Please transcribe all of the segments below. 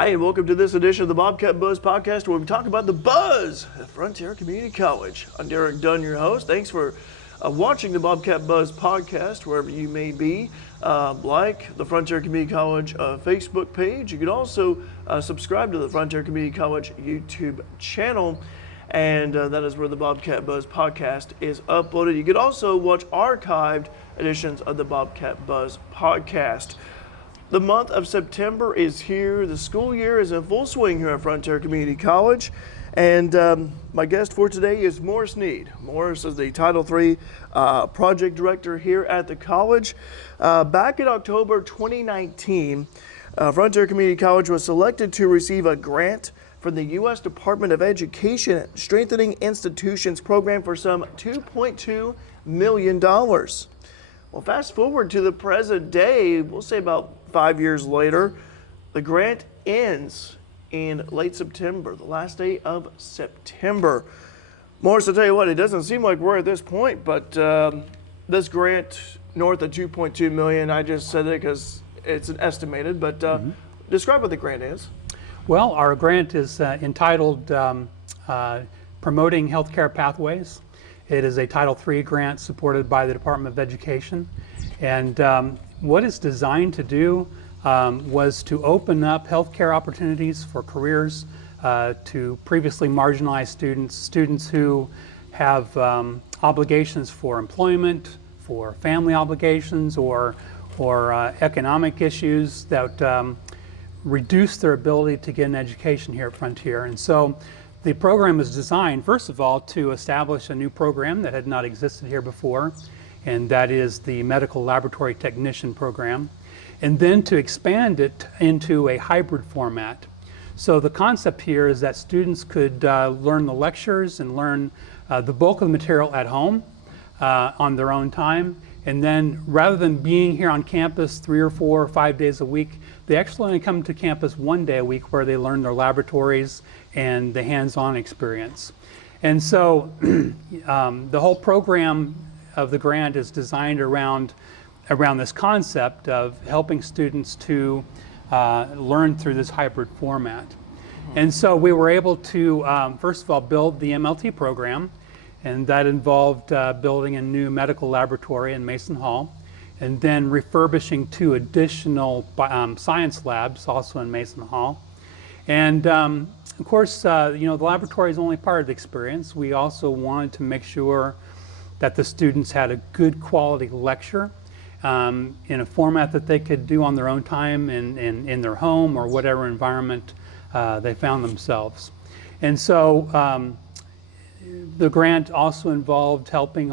Hi, and welcome to this edition of the Bobcat Buzz podcast, where we talk about the buzz at Frontier Community College. I'm Derek Dunn, your host. Thanks for watching the Bobcat Buzz podcast, wherever you may be. Like the Frontier Community College Facebook page. You can also subscribe to the Frontier Community College YouTube channel, and that is where the Bobcat Buzz podcast is uploaded. You can also watch archived editions of the Bobcat Buzz podcast. The month of September is here. The school year is in full swing here at Frontier Community College. And my guest for today is Morris Nead. Morris is the Title III project director here at the college. Back in October 2019, Frontier Community College was selected to receive a grant from the U.S. Department of Education Strengthening Institutions program for some $2.2 million. Well, fast forward to the present day, we'll say about 5 years later, the grant ends in late September, the last day of September. Morris, I'll tell you what, it doesn't seem like we're at this point, but this grant, north of $2.2 million, I just said it because it's an estimated, but describe what the grant is. Well, our grant is entitled Promoting Healthcare Pathways. It is a Title III grant supported by the Department of Education. And what it's designed to do was to open up healthcare opportunities for careers to previously marginalized students who have obligations for employment, for family obligations, or economic issues that reduce their ability to get an education here at Frontier. And so the program is designed, first of all, to establish a new program that had not existed here before, and that is the Medical Laboratory Technician program, and then to expand it into a hybrid format. So the concept here is that students could learn the lectures and learn the bulk of the material at home on their own time, and then rather than being here on campus 3 or 4 or 5 days a week, they actually only come to campus 1 day a week where they learn their laboratories and the hands-on experience. And so the whole program of the grant is designed around this concept of helping students to learn through this hybrid format. And so we were able to, first of all, build the MLT program, and that involved building a new medical laboratory in Mason Hall, and then refurbishing 2 additional science labs also in Mason Hall. And of course, the laboratory is only part of the experience. We also wanted to make sure that the students had a good quality lecture in a format that they could do on their own time in their home or whatever environment they found themselves. And so the grant also involved helping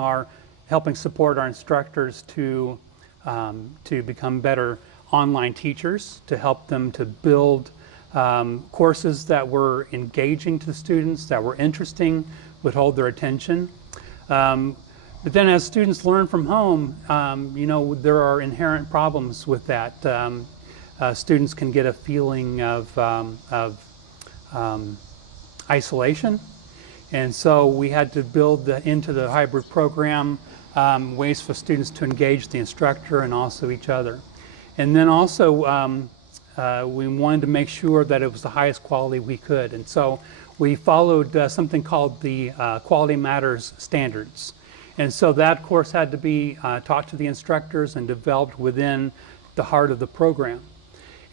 support our instructors to become better online teachers, to help them to build courses that were engaging to the students, that were interesting, would hold their attention. But then as students learn from home, there are inherent problems with that. Students can get a feeling of isolation. And so we had to build into the hybrid program ways for students to engage the instructor and also each other. And then also we wanted to make sure that it was the highest quality we could. And so we followed something called the Quality Matters Standards. And so that course had to be taught to the instructors and developed within the heart of the program.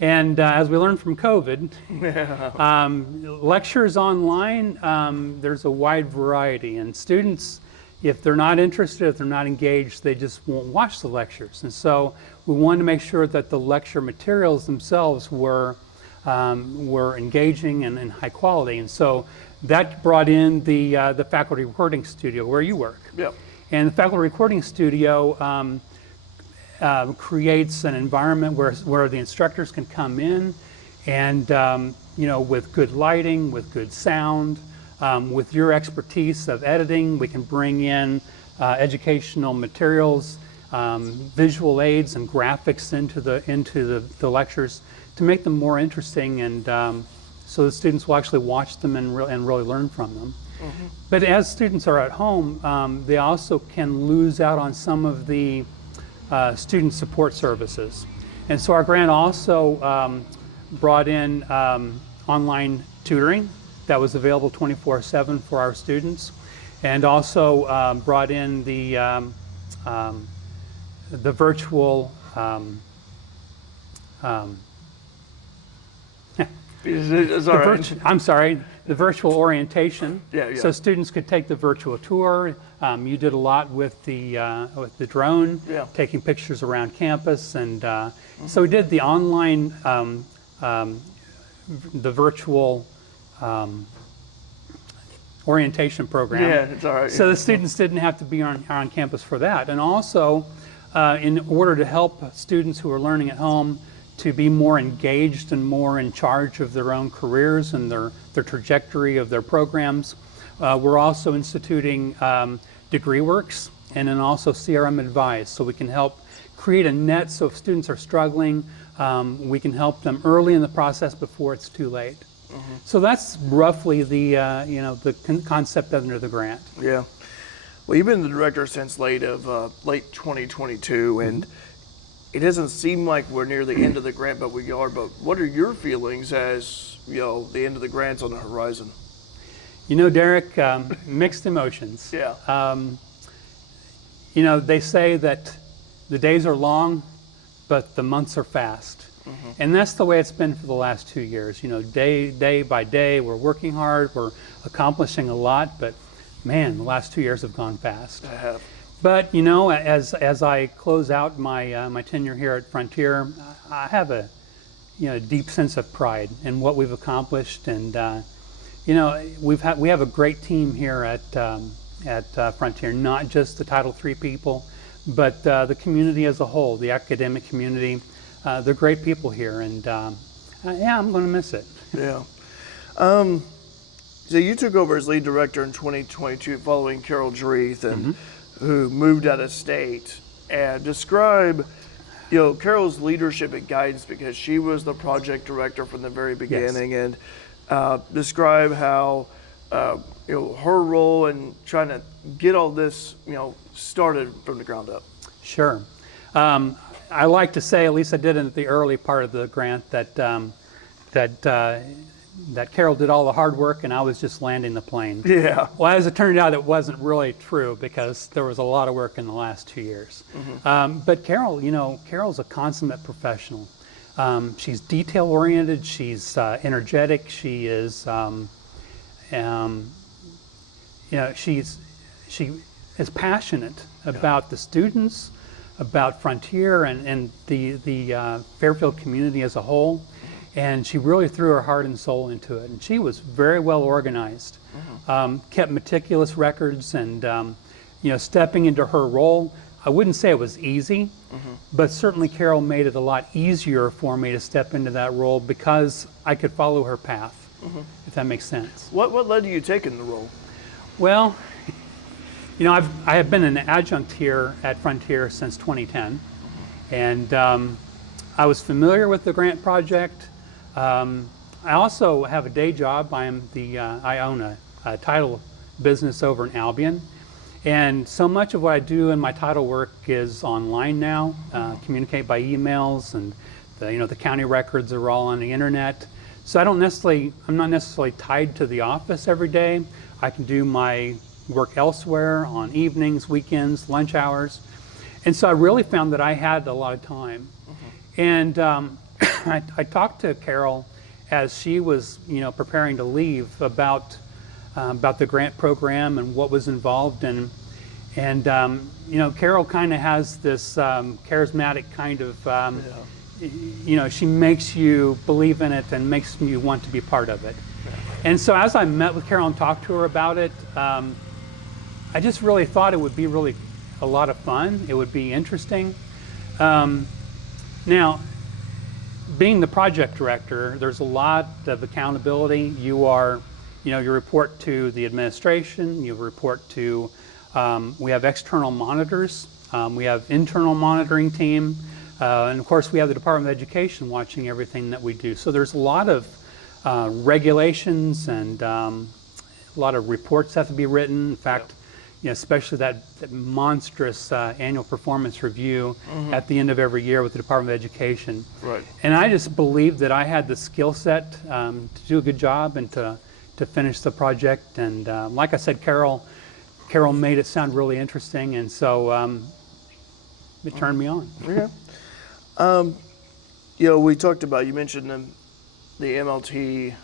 And as we learned from COVID, lectures online, there's a wide variety. And students, if they're not interested, if they're not engaged, they just won't watch the lectures. And so we wanted to make sure that the lecture materials themselves were engaging and high quality. And so that brought in the faculty recording studio where you work. Yep. And the faculty recording studio creates an environment where the instructors can come in and with good lighting, with good sound, with your expertise of editing, we can bring in educational materials, visual aids and graphics into the lectures to make them more interesting, and so the students will actually watch them and really learn from them. Mm-hmm. But as students are at home, they also can lose out on some of the student support services. And so our grant also brought in online tutoring that was available 24/7 for our students, and also brought in the virtual It's all right. I'm sorry, the virtual orientation. Yeah. So students could take the virtual tour. You did a lot with the drone, Yeah. taking pictures around campus, and so we did the online, the virtual orientation program. Yeah, it's all right. So the students didn't have to be on campus for that, and also in order to help students who are learning at home to be more engaged and more in charge of their own careers and their trajectory of their programs. We're also instituting degree works and then also CRM Advise, so we can help create a net, so if students are struggling, we can help them early in the process before it's too late. So that's roughly the concept under the grant. Yeah. Well, you've been the director since late 2022, and it doesn't seem like we're near the end of the grant, but we are. But what are your feelings as the end of the grant's on the horizon? Derek, mixed emotions. Yeah. They say that the days are long, but the months are fast. And that's the way it's been for the last 2 years. Day by day, we're working hard, we're accomplishing a lot, but man, the last 2 years have gone fast. I have. But as I close out my tenure here at Frontier, I have a deep sense of pride in what we've accomplished, and we have a great team here at Frontier, not just the Title III people, but the community as a whole, the academic community. They're great people here, and I'm going to miss it. Yeah. So you took over as lead director in 2022 following Carol Dreeth, and who moved out of state. And describe, Carol's leadership and guidance, because she was the project director from the very beginning. Yes. And describe how her role in trying to get all this started from the ground up. Sure. I like to say, at least I did in the early part of the grant, that Carol did all the hard work and I was just landing the plane. Yeah. Well, as it turned out, it wasn't really true, because there was a lot of work in the last 2 years. But Carol, Carol's a consummate professional. She's detail oriented. She's energetic. She is, she is passionate about the students, about Frontier and the Fairfield community as a whole, and she really threw her heart and soul into it. And she was very well organized, kept meticulous records, and stepping into her role, I wouldn't say it was easy, but certainly Carol made it a lot easier for me to step into that role because I could follow her path, if that makes sense. What led to you taking the role? Well, I have been an adjunct here at Frontier since 2010, and I was familiar with the grant project. I also have a day job. I own a title business over in Albion, and so much of what I do in my title work is online now. Communicate by emails, and the county records are all on the internet. So I'm not necessarily tied to the office every day. I can do my work elsewhere on evenings, weekends, lunch hours. And so I really found that I had a lot of time. And I talked to Carol as she was, preparing to leave about the grant program and what was involved. And Carol kind of has this charismatic kind of, she makes you believe in it and makes you want to be part of it. And so as I met with Carol and talked to her about it, I just really thought it would be really a lot of fun. It would be interesting. Now, being the project director, there's a lot of accountability. You report to the administration, you report to, we have external monitors, we have internal monitoring team, and of course we have the Department of Education watching everything that we do. So there's a lot of regulations and a lot of reports have to be written. In fact, especially that monstrous annual performance review at the end of every year with the Department of Education. Right. And I just believed that I had the skill set to do a good job and to finish the project. And like I said, Carol made it sound really interesting, and so it turned me on. Yeah. We talked about, you mentioned the MLT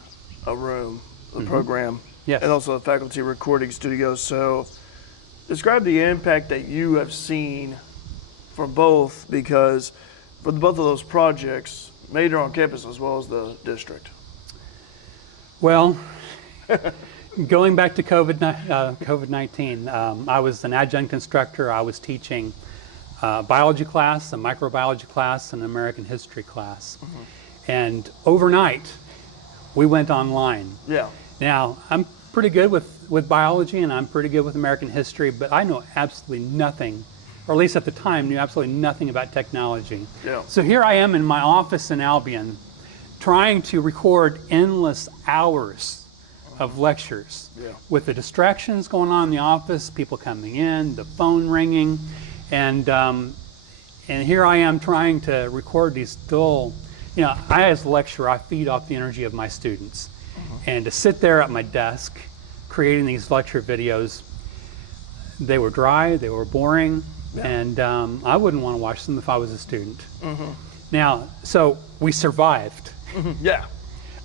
room, the program, Yes. and also the faculty recording studio. So describe the impact that you have seen from both, because for both of those projects, made it on campus as well as the district. Well, going back to COVID-19, I was an adjunct instructor. I was teaching a biology class, a microbiology class, and an American history class. And overnight, we went online. Yeah. Now, I'm pretty good with biology, and I'm pretty good with American history, but I know absolutely nothing, or at least at the time, knew absolutely nothing about technology. Yeah. So here I am in my office in Albion, trying to record endless hours of lectures, Yeah. with the distractions going on in the office, people coming in, the phone ringing, and here I am trying to record these dull, I as a lecturer, I feed off the energy of my students. And to sit there at my desk creating these lecture videos, they were dry, they were boring, and I wouldn't want to watch them if I was a student. Now, so we survived. Yeah.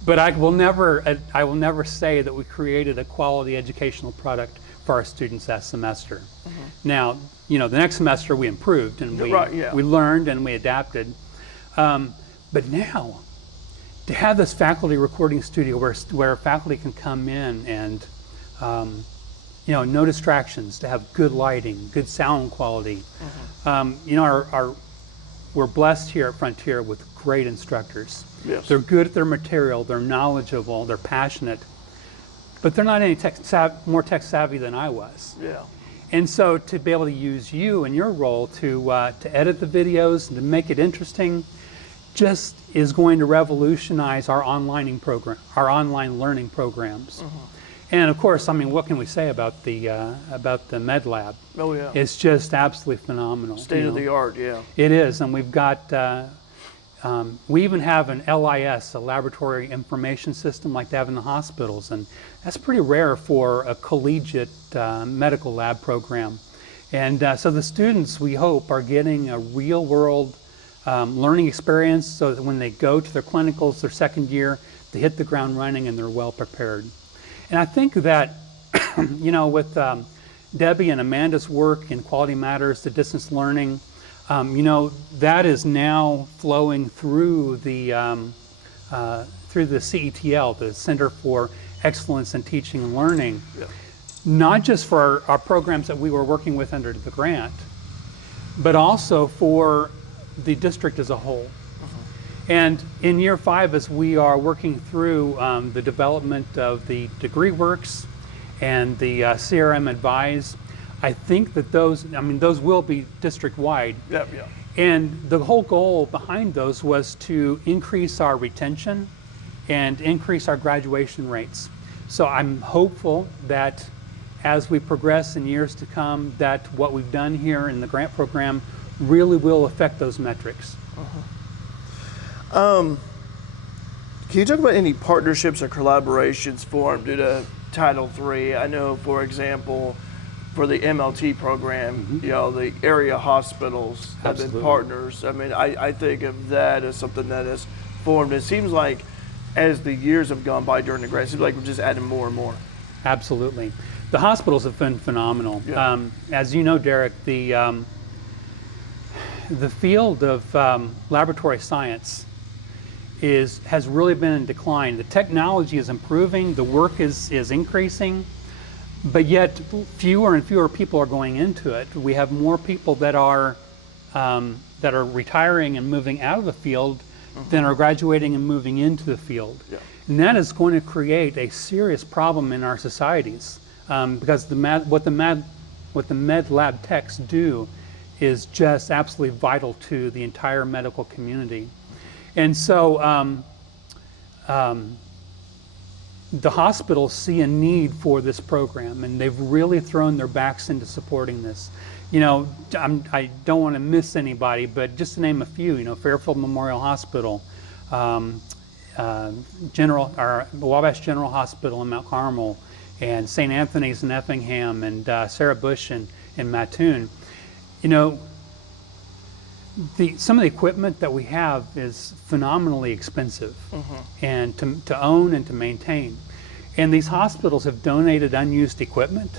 But I will never say that we created a quality educational product for our students that semester. Now, the next semester we improved and we learned and we adapted. But now, to have this faculty recording studio where faculty can come in and, no distractions, to have good lighting, good sound quality. We're blessed here at Frontier with great instructors. Yes. They're good at their material, they're knowledgeable, they're passionate, but they're not any more tech savvy than I was. Yeah. And so to be able to use you in your role to edit the videos and to make it interesting, just is going to revolutionize our online learning programs. And of course, what can we say about the Med Lab? Oh yeah. It's just absolutely phenomenal. State of the art, yeah. It is, and we've got, we even have an LIS, a laboratory information system like they have in the hospitals, and that's pretty rare for a collegiate medical lab program. And so the students, we hope, are getting a real world learning experience so that when they go to their clinicals their second year, they hit the ground running and they're well prepared. And I think that, with Debbie and Amanda's work in Quality Matters, the distance learning, that is now flowing through the CETL, the Center for Excellence in Teaching and Learning, not just for our programs that we were working with under the grant, but also for the district as a whole. And in year 5, as we are working through the development of the degree works and the CRM Advise, I think that those will be district-wide. Yep, yeah. And the whole goal behind those was to increase our retention and increase our graduation rates. So I'm hopeful that as we progress in years to come, that what we've done here in the grant program really will affect those metrics. Can you talk about any partnerships or collaborations formed due to Title III? I know, for example, for the MLT program, the area hospitals have been partners. I think of that as something that has formed. It seems like as the years have gone by during the grant, it seems like we're just adding more and more. Absolutely. The hospitals have been phenomenal. Yeah. As you know, Derek, the field of laboratory science has really been in decline. The technology is improving, the work is increasing, but yet fewer and fewer people are going into it. We have more people that are retiring and moving out of the field than are graduating and moving into the field. Yeah. And that is going to create a serious problem in our societies, because what the med lab techs do is just absolutely vital to the entire medical community. And so the hospitals see a need for this program, and they've really thrown their backs into supporting this. You know, I don't want to miss anybody, but just to name a few, you know, Fairfield Memorial Hospital, Wabash General Hospital in Mount Carmel, and St. Anthony's in Effingham, and Sarah Bush in Mattoon. You know, some of the equipment that we have is phenomenally expensive, and to own and to maintain. And these hospitals have donated unused equipment.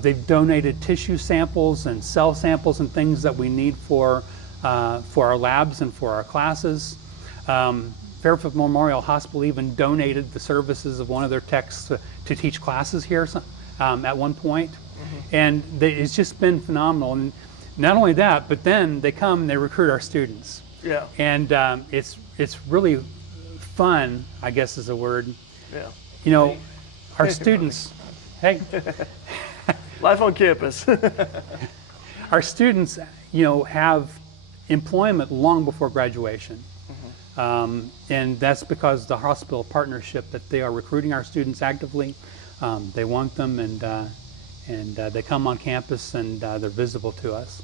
They've donated tissue samples and cell samples and things that we need for our labs and for our classes. Fairfield Memorial Hospital even donated the services of one of their techs to teach classes here at one point. And it's just been phenomenal. And not only that, but then they come and they recruit our students. Yeah. And it's really fun, I guess is a word. Yeah. You know, our students, hey. Life on campus. Our students, you know, have employment long before graduation. And that's because the hospital partnership that they are recruiting our students actively. They want them, and they come on campus, and they're visible to us.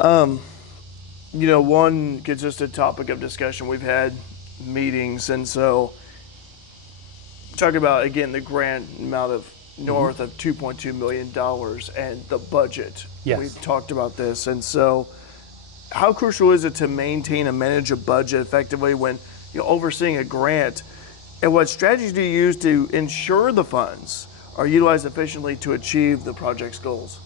You know, one consistent topic of discussion, we've had meetings, and so talk about, again, the grant amount of north of $2.2 million and the budget. Yes. We've talked about this, and so how crucial is it to maintain and manage a budget effectively when you're overseeing a grant, and what strategies do you use to ensure the funds are utilized efficiently to achieve the project's goals?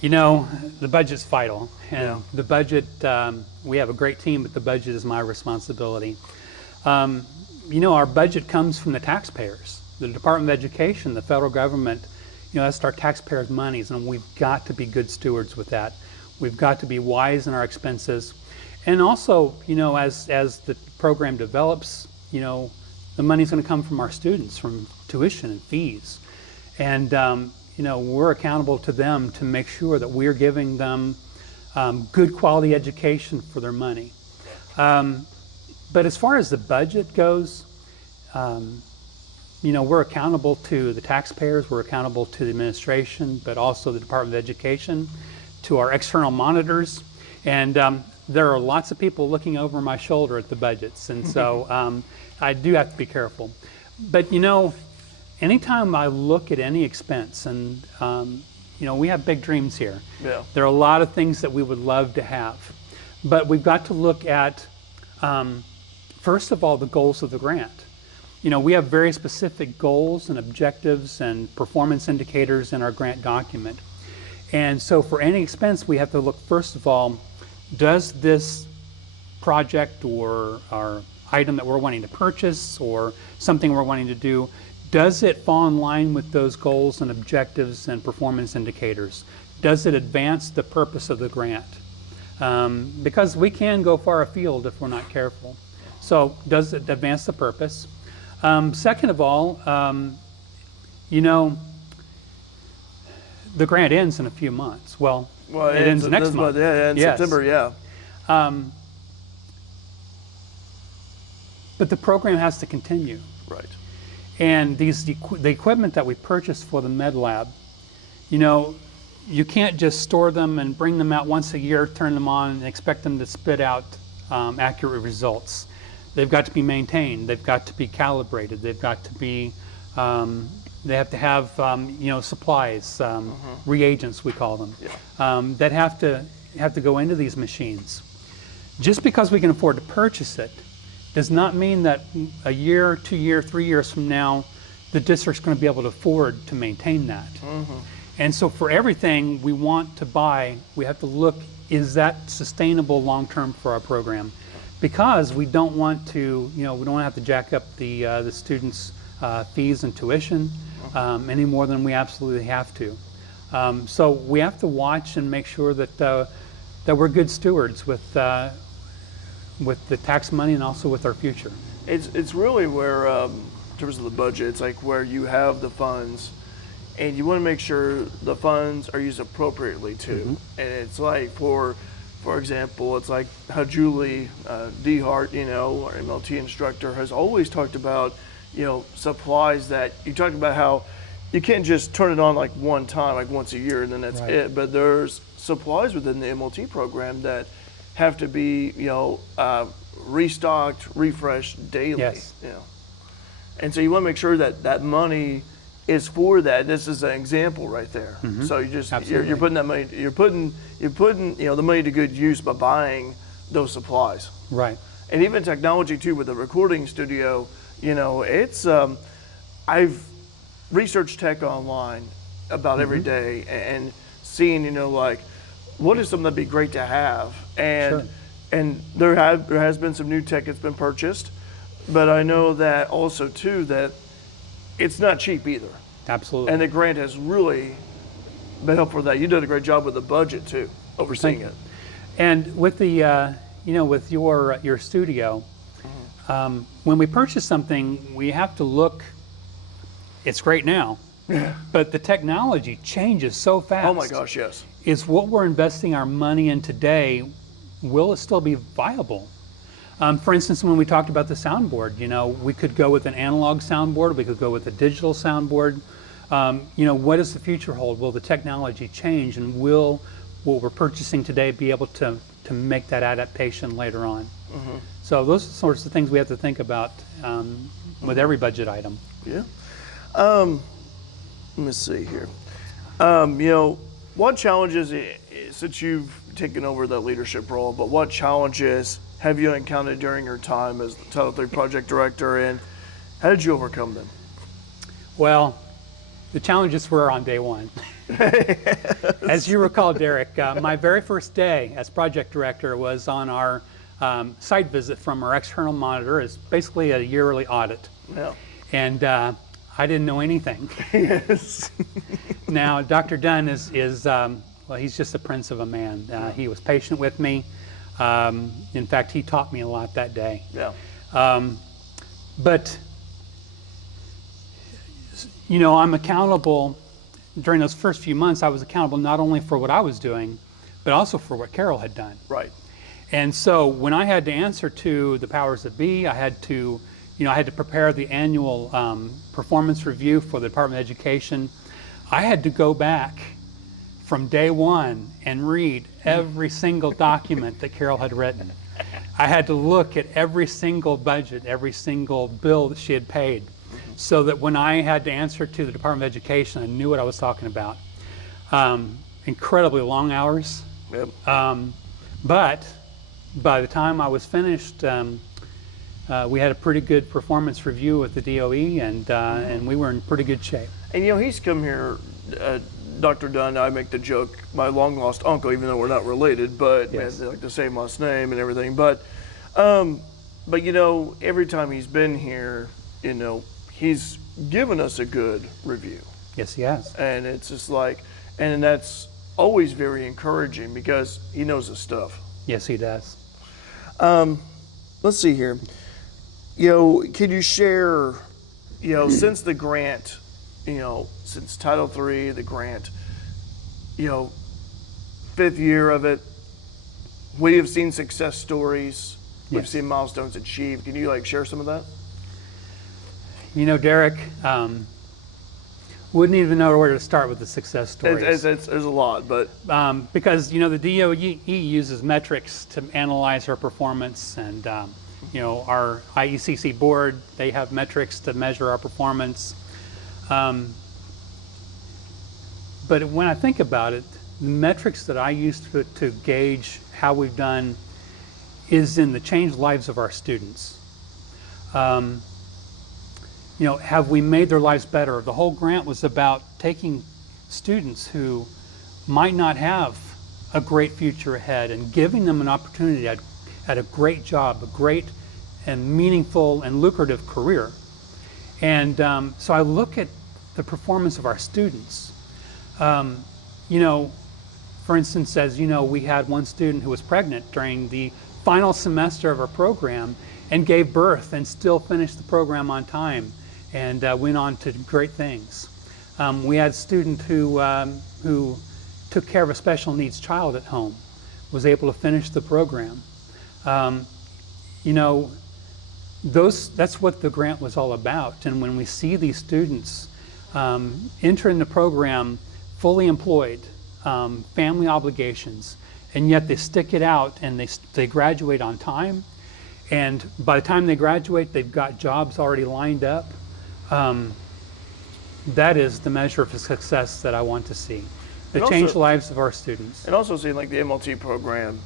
You know, the budget's vital, and Yeah. the budget, we have a great team, but the budget is my responsibility. You know, our budget comes from the taxpayers. The Department of Education, the federal government, you know, that's our taxpayers' monies, and we've got to be good stewards with that. We've got to be wise in our expenses. And also, you know, as the program develops, you know, the money's going to come from our students, from tuition and fees. And, you know, we're accountable to them to make sure that we're giving them good quality education for their money. But as far as the budget goes, you know, we're accountable to the taxpayers, we're accountable to the administration, but also the Department of Education, to our external monitors. And there are lots of people looking over my shoulder at the budgets. And so I do have to be careful. But, you know, anytime I look at any expense, and, you know, we have big dreams here. Yeah. There are a lot of things that we would love to have. But we've got to look at, first of all, the goals of the grant. You know, we have very specific goals and objectives and performance indicators in our grant document. And so for any expense, we have to look, first of all, does this project or our item that we're wanting to purchase or something we're wanting to do, does it fall in line with those goals and objectives and performance indicators? Does it advance the purpose of the grant? Because we can go far afield if we're not careful. So does it advance the purpose? Second of all, you know, the grant ends in a few months. Well, it ends next month. Yeah, in September, yeah. But the program has to continue. Right. And the equipment that we purchased for the med lab, you know, you can't just store them and bring them out once a year, turn them on, and expect them to spit out accurate results. They've got to be maintained. They've got to be calibrated. They've got to be, they have to have, you know, supplies, reagents we call them, that have to go into these machines. Just because we can afford to purchase it does not mean that a year, 2 years, 3 years from now, the district's going to be able to afford to maintain that. And so for everything we want to buy, we have to look, is that sustainable long-term for our program? Because we don't want to, you know, we don't want to have to jack up the students' fees and tuition any more than we absolutely have to. So we have to watch and make sure that that we're good stewards with the tax money and also with our future. It's really where, in terms of the budget, it's like where you have the funds, and you want to make sure the funds are used appropriately too. And it's like for example, it's like how Julie DeHart, you know, our MLT instructor, has always talked about, supplies that you talked about how you can't just turn it on like one time, like once a year, and then that's Right. it. But there's supplies within the MLT program that have to be, restocked, refreshed daily. Yes. And so you want to make sure that that money is for that. This is an example right there. So you're putting that money, you're putting the money to good use by buying those supplies. Right. And even technology too, with the recording studio, it's I've researched tech online about every day and seeing, like what is something that'd be great to have. And Sure. and there has been some new tech that's been purchased, but I know that also too that it's not cheap either. Absolutely. And the grant has really been helpful for that. You did a great job with the budget too, overseeing it. And with the, with your studio, when we purchase something, we have to look. It's great now, but the technology changes so fast. Oh my gosh, yes. Is what we're investing our money in today, will it still be viable? For instance, when we talked about the soundboard, we could go with an analog soundboard, we could go with a digital soundboard. What does the future hold? Will the technology change, and will what we're purchasing today be able to make that adaptation later on? So those are sorts of things we have to think about with every budget item. Yeah. Let me see here. What challenges, since you've taken over the leadership role, but what challenges have you encountered during your time as the Title III project director, and how did you overcome them? Well, the challenges were on day one. As you recall, Derek, my very first day as project director was on our site visit from our external monitor. It's basically a yearly audit. Yeah. And I didn't know anything. Yes. Now, Dr. Dunn is well, he's just a prince of a man. He was patient with me. In fact, he taught me a lot that day. Yeah. But, I'm accountable. During those first few months, I was accountable not only for what I was doing, but also for what Carol had done. Right. And so when I had to answer to the powers that be, I had to prepare the annual performance review for the Department of Education. I had to go back from day one and read every single document that Carol had written. I had to look at every single budget, every single bill that she had paid, so that when I had to answer to the Department of Education, I knew what I was talking about. Incredibly long hours. Yep. But by the time I was finished, we had a pretty good performance review with the DOE, and we were in pretty good shape. And he's come here, Dr. Dunn. I make the joke, my long lost uncle, even though we're not related, but Yes. they like the same last name and everything. But every time he's been here, he's given us a good review. Yes, he has. And it's just and that's always very encouraging because he knows his stuff. Yes, he does. Let's see here. Can you share, since the grant, since Title III, the grant, 5th year of it, we have seen success stories. We've Yes. seen milestones achieved. Can you share some of that? Derek, wouldn't even know where to start with the success stories. There's a lot, but Because, the DOE uses metrics to analyze our performance, and, our IECC board, they have metrics to measure our performance. But when I think about it, the metrics that I use to gauge how we've done is in the changed lives of our students. Have we made their lives better? The whole grant was about taking students who might not have a great future ahead and giving them an opportunity at a great job, a great and meaningful and lucrative career. And so I look at the performance of our students. For instance, as we had one student who was pregnant during the final semester of our program and gave birth and still finished the program on time and went on to great things. We had a student who took care of a special needs child at home, was able to finish the program. that's what the grant was all about. And when we see these students entering the program fully employed, family obligations, and yet they stick it out and they graduate on time. And by the time they graduate, they've got jobs already lined up. That is the measure of success that I want to see. To change the lives of our students. And also seeing like the MLT program,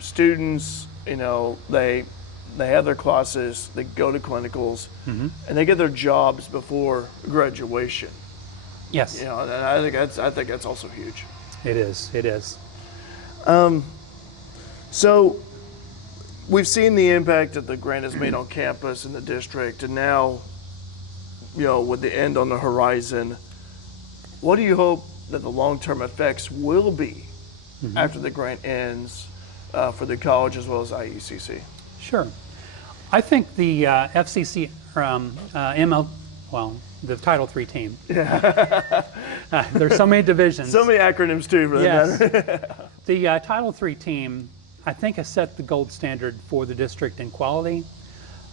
students, they have their classes, they go to clinicals, and they get their jobs before graduation. Yes. And I think that's also huge. It is. It is. So we've seen the impact that the grant has made on campus and the district, and now, with the end on the horizon, what do you hope that the long-term effects will be after the grant ends for the college as well as IECC? Sure. I think the FCC, the Title III team. Yeah. There's so many divisions. So many acronyms too, for that matter. The Title III team, I think, has set the gold standard for the district in quality,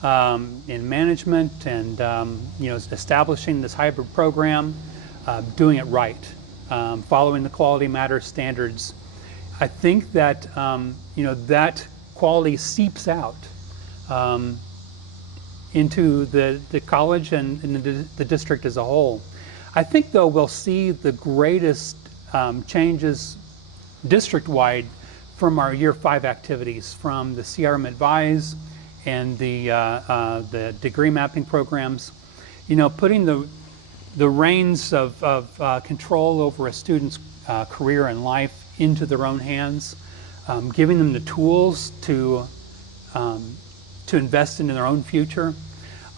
in management, and establishing this hybrid program, doing it right, following the Quality Matters standards. I think that that quality seeps out into the college and the district as a whole. I think, though, we'll see the greatest changes district-wide from our Year 5 activities, from the CRM Advise and the degree mapping programs. Putting the reins of control over a student's career and life into their own hands, giving them the tools to invest into their own future.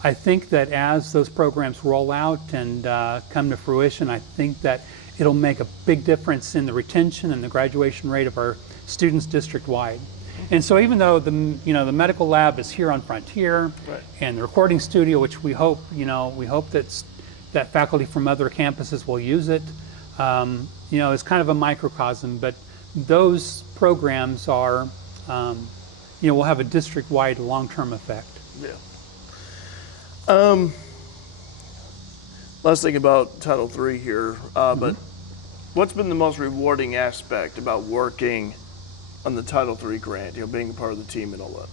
I think that as those programs roll out and come to fruition, I think that it'll make a big difference in the retention and the graduation rate of our students district-wide. And so even though the medical lab is here on Frontier, right, and the recording studio, which we hope that faculty from other campuses will use it, it's kind of a microcosm, but those programs are, will have a district-wide long-term effect. Yeah. Let's think about Title III here, but what's been the most rewarding aspect about working on the Title III grant, being a part of the team and all that?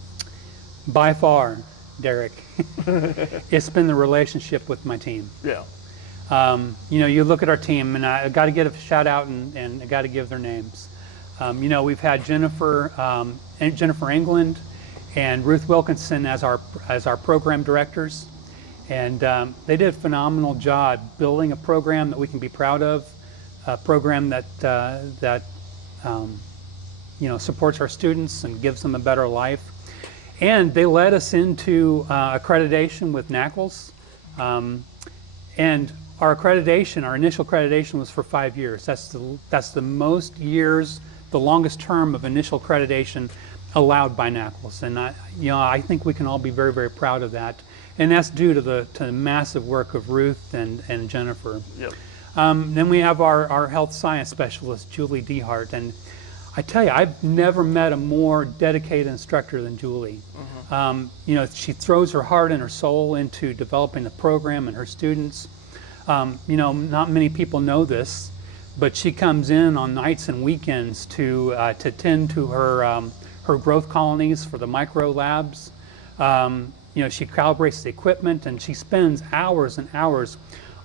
By far, Derek, it's been the relationship with my team. Yeah. You look at our team, and I got to give a shout out and I got to give their names. We've had Jennifer England and Ruth Wilkinson as our program directors, and they did a phenomenal job building a program that we can be proud of, a program that supports our students and gives them a better life. And they led us into accreditation with NACLS, and our initial accreditation was for 5 years. That's the most years, the longest term of initial accreditation allowed by NACLS, and I think we can all be very, very proud of that, and that's due to the massive work of Ruth and Jennifer. Yep. Then we have our health science specialist, Julie Dehart, and I tell you, I've never met a more dedicated instructor than Julie. She throws her heart and her soul into developing the program and her students. Not many people know this, but she comes in on nights and weekends to tend to her growth colonies for the micro labs. She calibrates the equipment, and she spends hours and hours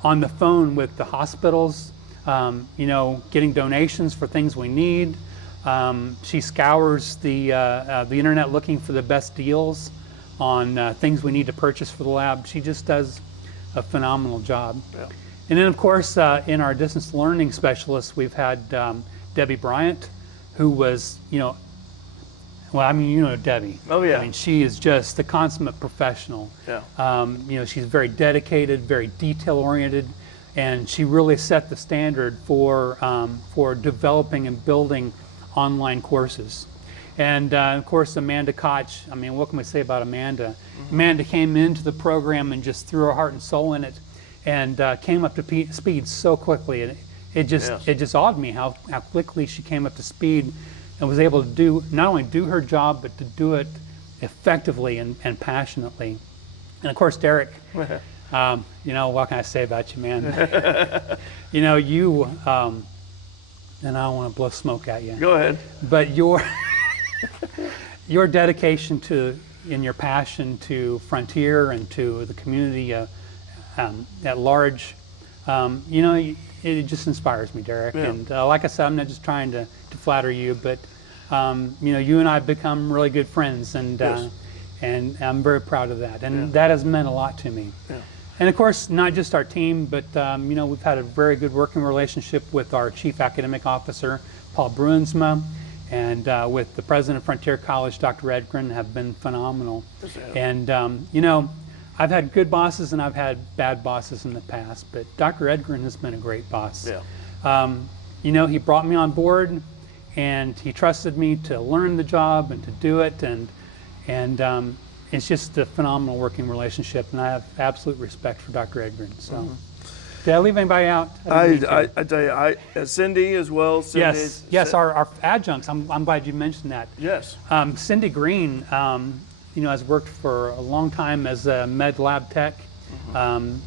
on the phone with the hospitals, getting donations for things we need. She scours the internet looking for the best deals on things we need to purchase for the lab. She just does a phenomenal job. Yeah. And then, of course, in our distance learning specialists, we've had Debbie Bryant, who was, Debbie. Oh, yeah. I mean, she is just the consummate professional. Yeah. She's very dedicated, very detail-oriented, and she really set the standard for developing and building online courses. And of course, Amanda Koch, what can we say about Amanda? Amanda came into the program and just threw her heart and soul in it, and came up to speed so quickly. And it just awed me how quickly she came up to speed and was able to not only do her job, but to do it effectively and passionately. And of course, Derek, you know, what can I say about you, man? You know, you, and I don't want to blow smoke at you. Go ahead. But your your dedication to and your passion to Frontier and to the community at large, you know, it just inspires me, Derek. Yeah. And like I said, I'm not just trying to flatter you, but you know, you and I have become really good friends, and Yes. and I'm very proud of that. And Yeah. that has meant a lot to me. Yeah. And of course, not just our team, but you know, we've had a very good working relationship with our Chief Academic Officer, Paul Bruinsma, and with the President of Frontier College, Dr. Edgren, have been phenomenal. Yes, they have. And you know, I've had good bosses and I've had bad bosses in the past, but Dr. Edgren has been a great boss. Yeah. You know, he brought me on board, and he trusted me to learn the job and to do it, and it's just a phenomenal working relationship, and I have absolute respect for Dr. Edgren. So, did I leave anybody out? I tell you, Cindy as well. Cindy, Yes, our adjuncts. I'm glad you mentioned that. Yes. Cindy Green, you know, has worked for a long time as a med lab tech, and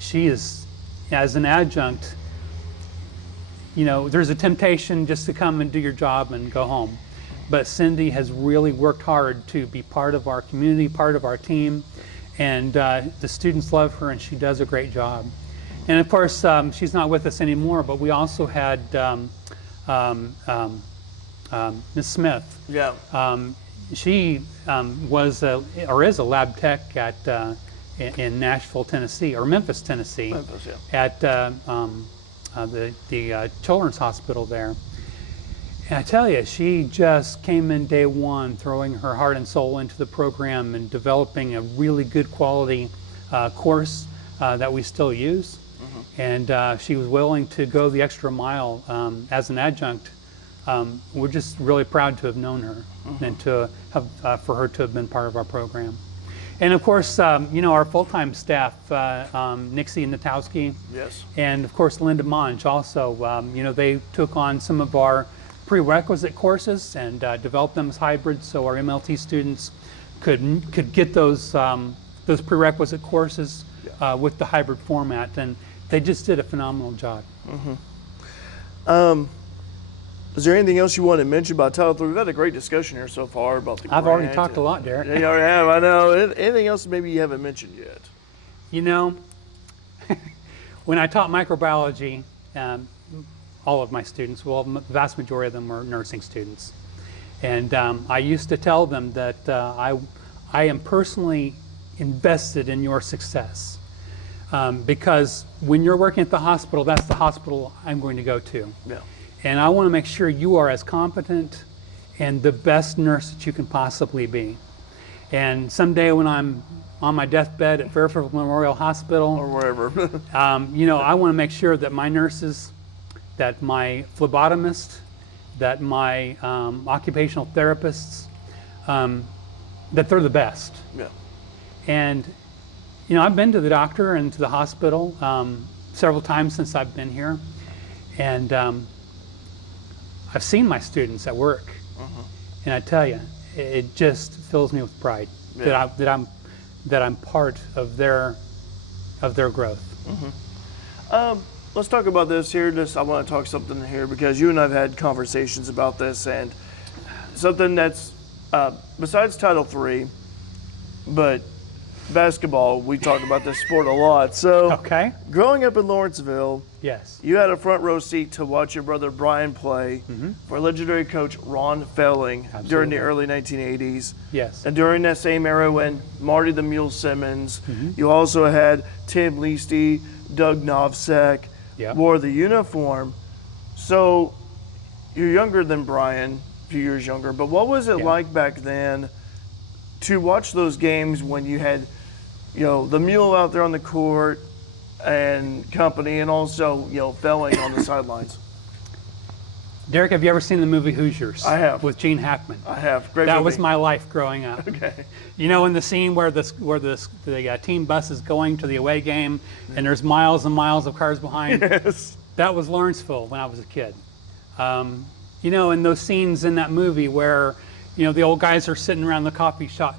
she is, as an adjunct, you know, there's a temptation just to come and do your job and go home. But Cindy has really worked hard to be part of our community, part of our team, and the students love her, and she does a great job. And of course, she's not with us anymore, but we also had Ms. Smith. Yeah. She was or is a lab tech at in Nashville, Tennessee, or Memphis, Tennessee, Memphis, yeah. at the Children's Hospital there. And I tell you, she just came in day one, throwing her heart and soul into the program and developing a really good quality course that we still use. And she was willing to go the extra mile as an adjunct. We're just really proud to have known her and to have for her to have been part of our program. And of course, you know, our full-time staff, Nixie Natowski, Yes. and of course Linda Monge also. You know, they took on some of our prerequisite courses and developed them as hybrids, so our MLT students could get those prerequisite courses with the hybrid format, and they just did a phenomenal job. Is there anything else you want to mention about Title III? We've had a great discussion here so far about the I've already grant talked a lot, Derek. Yeah, you already have, I know. Anything else maybe you haven't mentioned yet? You know, when I taught microbiology, all of my students, well, the vast majority of them were nursing students. And I used to tell them that I am personally invested in your success. Because when you're working at the hospital, that's the hospital I'm going to go to. Yeah. And I want to make sure you are as competent and the best nurse that you can possibly be. And someday when I'm on my deathbed at Fairfield Memorial Hospital, Or wherever. you know, I want to make sure that my nurses, that my phlebotomists, that my occupational therapists, that they're the best. Yeah. And, you know, I've been to the doctor and to the hospital several times since I've been here. And I've seen my students at work. And I tell you, it just fills me with pride Yeah. that I'm part of their growth. Let's talk about this here. I want to talk something here because you and I have had conversations about this, and something that's besides Title III, but basketball. We talk about this sport a lot. So, Okay. growing up in Lawrenceville, Yes. you had a front row seat to watch your brother Brian play for legendary coach Ron Felling during the Absolutely. early 1980s. Yes. And during that same era when Marty the Mule Simmons, you also had Tim Leasty, Doug Novsek, Yeah. wore the uniform. So you're younger than Brian, a few years younger, but what was it Yeah. like back then to watch those games when you had, you know, the Mule out there on the court and company, and also, you know, Felling on the sidelines? Derek, have you ever seen the movie Hoosiers? I have. With Gene Hackman. I have. Great That movie. was my life growing up. Okay. You know, in the scene where the team bus is going to the away game, and there's miles and miles of cars behind. Yes. That was Lawrenceville when I was a kid. You know, in those scenes in that movie where, you know, the old guys are sitting around the coffee shop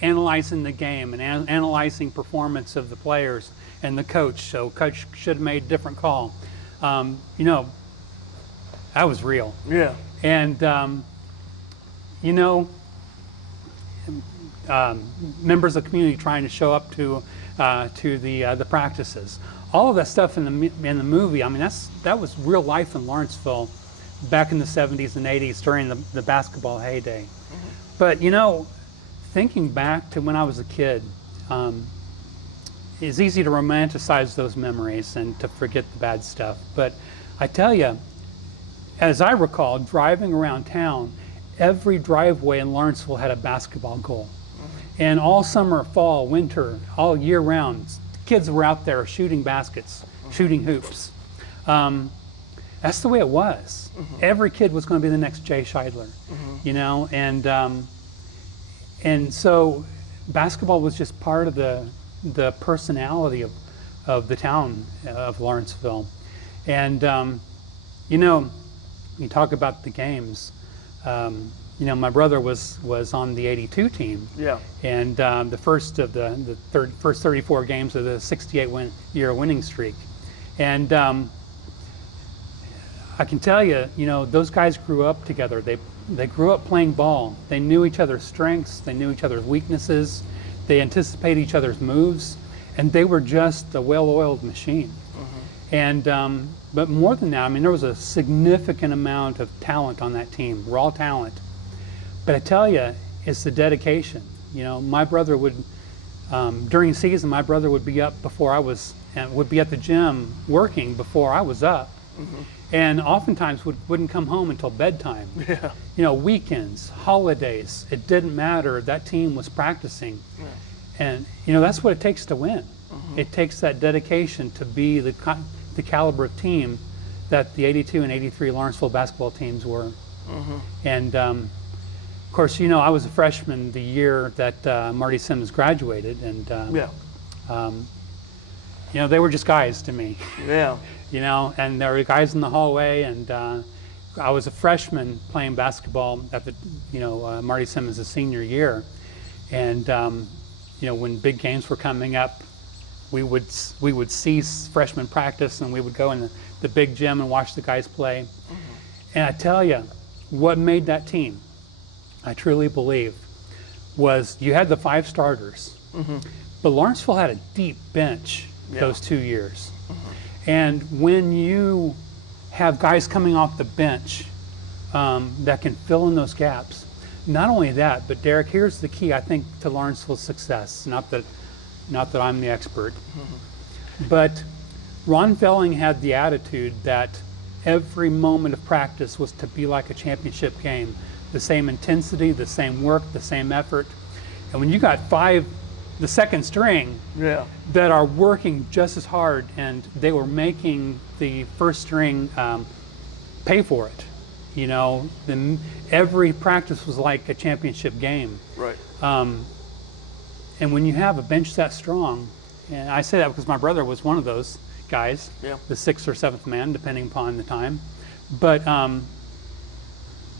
analyzing the game and analyzing performance of the players and the coach. So coach should have made a different call. You know, that was real. Yeah. And you know, members of the community trying to show up to the practices. All of that stuff in the movie. I mean, that was real life in Lawrenceville back in the 70s and 80s during the basketball heyday. Mm-hmm. But you know, thinking back to when I was a kid, it's easy to romanticize those memories and to forget the bad stuff. But I tell you, as I recall, driving around town, every driveway in Lawrenceville had a basketball goal. Mm-hmm. And all summer, fall, winter, all year round, kids were out there shooting baskets, mm-hmm. shooting hoops. That's the way it was. Mm-hmm. Every kid was going to be the next Jay Scheidler, mm-hmm. you know, and so basketball was just part of the personality of the town of Lawrenceville. And you know, you talk about the games. You know, my brother was on the '82 team. Yeah. And the first of the first 34 games of the 68-year winning streak. And I can tell you, you know, those guys grew up together. They grew up playing ball. They knew each other's strengths. They knew each other's weaknesses. They anticipated each other's moves, and they were just a well-oiled machine. Mm-hmm. And but more than that, I mean, there was a significant amount of talent on that team, raw talent. But I tell you, it's the dedication. You know, my brother would, during season, my brother would be up before I was, and would be at the gym working before I was up. Mm-hmm. And oftentimes wouldn't come home until bedtime. Yeah. You know, weekends, holidays, it didn't matter. That team was practicing. Yeah. And, you know, that's what it takes to win. Mm-hmm. It takes that dedication to be the caliber of team that the '82 and '83 Lawrenceville basketball teams were. Mm-hmm. And, of course, you know, I was a freshman the year that Marty Simmons graduated. And, you know, they were just guys to me. Yeah. You know, and there were guys in the hallway, and I was a freshman playing basketball at the, you know, Marty Simmons' senior year, and you know, when big games were coming up, we would cease freshman practice and we would go in the big gym and watch the guys play. Mm-hmm. And I tell you, what made that team, I truly believe, was you had the 5 starters, mm-hmm. but Lawrenceville had a deep bench those 2 years. Mm-hmm. And when you have guys coming off the bench that can fill in those gaps, not only that, but Derek, here's the key, I think, to Lawrenceville's success. Not that I'm the expert, mm-hmm. but Ron Felling had the attitude that every moment of practice was to be like a championship game. The same intensity, the same work, the same effort. And when you got 5, the second string, that are working just as hard, and they were making the first string pay for it. You know, every practice was like a championship game. Right. And when you have a bench that strong, and I say that because my brother was one of those guys, the 6th or 7th man, depending upon the time. But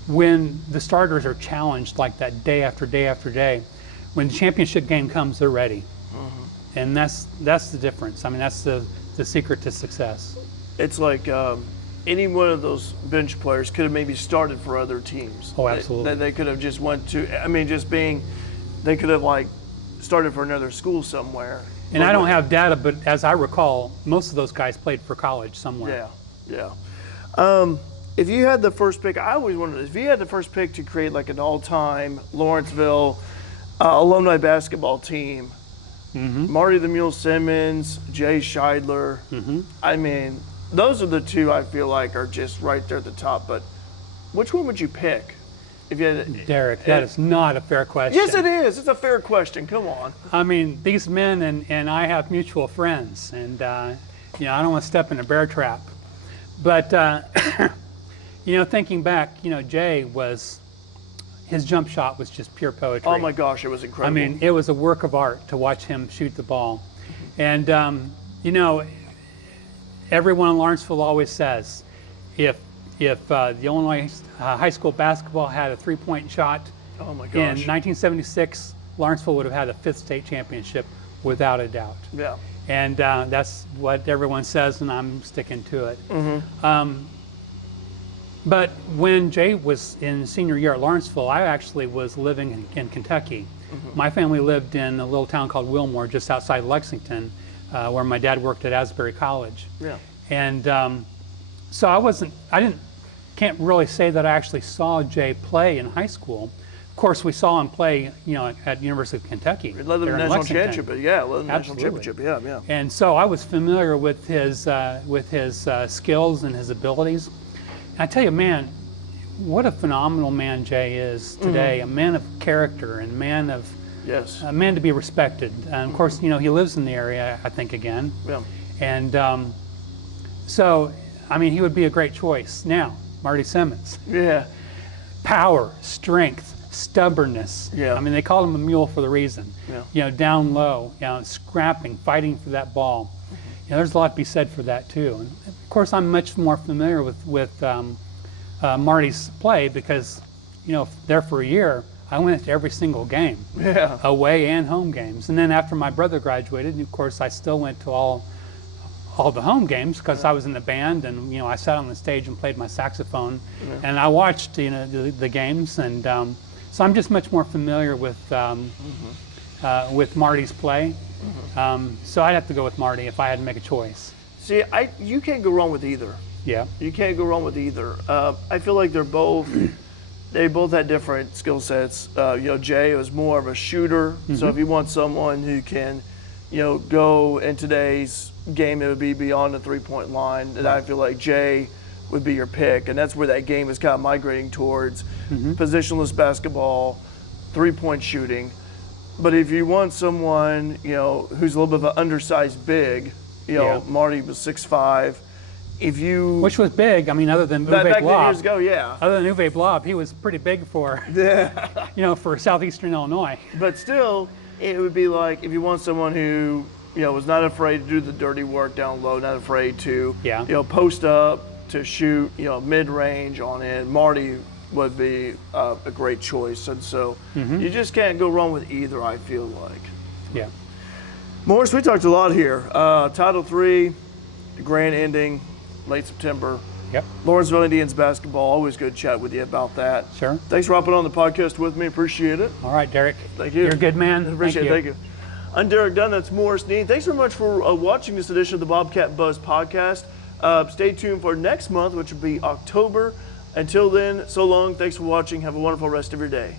when the starters are challenged like that day after day after day, when the championship game comes, they're ready. Mm-hmm. And that's the difference. I mean, that's the secret to success. It's like any one of those bench players could have maybe started for other teams. Oh, absolutely. They could have just went to, I mean, they could have like started for another school somewhere. And I don't have data, but as I recall, most of those guys played for college somewhere. Yeah. If you had the first pick, I always wondered, if you had the first pick to create like an all-time Lawrenceville alumni basketball team, mm-hmm. Marty the Mule Simmons, Jay Scheidler, mm-hmm. I mean, those are the 2 I feel like are just right there at the top. But which one would you pick? If you had, Derek, that is not a fair question. Yes, it is. It's a fair question. Come on. I mean, these men and I have mutual friends, and you know, I don't want to step in a bear trap. But you know, thinking back, you know, Jay his jump shot was just pure poetry. Oh my gosh, it was incredible. I mean, it was a work of art to watch him shoot the ball. Mm-hmm. And you know, everyone in Lawrenceville always says, if the Illinois high school basketball had a 3-point shot in 1976, Lawrenceville would have had a 5th state championship without a doubt. Yeah. And that's what everyone says, and I'm sticking to it. But when Jay was in senior year at Lawrenceville, I actually was living in Kentucky. My family lived in a little town called Wilmore, just outside Lexington, where my dad worked at Asbury College. Yeah. And so can't really say that I actually saw Jay play in high school. Of course, we saw him play, at University of Kentucky. He led the national championship, national championship, yeah. And so I was familiar with his skills and his abilities. And I tell you, man, what a phenomenal man Jay is today. A man of character and a man to be respected. And of course, he lives in the area, I think, again. Yeah. And so, I mean, he would be a great choice. Now, Marty Simmons. Yeah. Power, strength, stubbornness. Yeah. I mean, they called him a mule for the reason. Yeah. Down low, scrapping, fighting for that ball. There's a lot to be said for that too. And of course, I'm much more familiar with Marty's play because, there for a year, I went to every single game, away and home games. And then after my brother graduated, of course, I still went to all the home games because I was in the band, and I sat on the stage and played my saxophone, and I watched the games, and so I'm just much more familiar with Marty's play. So I'd have to go with Marty if I had to make a choice. See, you can't go wrong with either. Yeah. You can't go wrong with either. I feel like they both had different skill sets. Jay was more of a shooter, so if you want someone who can, go in today's game, it would be beyond the 3-point line, and I feel like Jay would be your pick, and that's where that game is kind of migrating towards positionless basketball, 3-point shooting. But if you want someone, who's a little bit of an undersized big, Marty was 6'5". Which was big. I mean, other than Uwe back Blob. years ago, yeah. Other than Uwe Blob, he was pretty big for, for southeastern Illinois. But still, it would be like if you want someone who, was not afraid to do the dirty work down low, not afraid to, post up, to shoot, mid-range on in. Marty would be a great choice, and so you just can't go wrong with either, I feel like. Yeah. Morris, we talked a lot here. Title III, the grand ending, late September. Yep. Lawrenceville Indians basketball, always good chat with you about that. Sure. Thanks for hopping on the podcast with me, appreciate it. All right, Derek. Thank you. You're a good man. Appreciate it, thank you. I'm Derek Dunn, that's Morris Nead. Thanks very much for watching this edition of the Bobcat Buzz podcast. Stay tuned for next month, which will be October. Until then, so long. Thanks for watching. Have a wonderful rest of your day.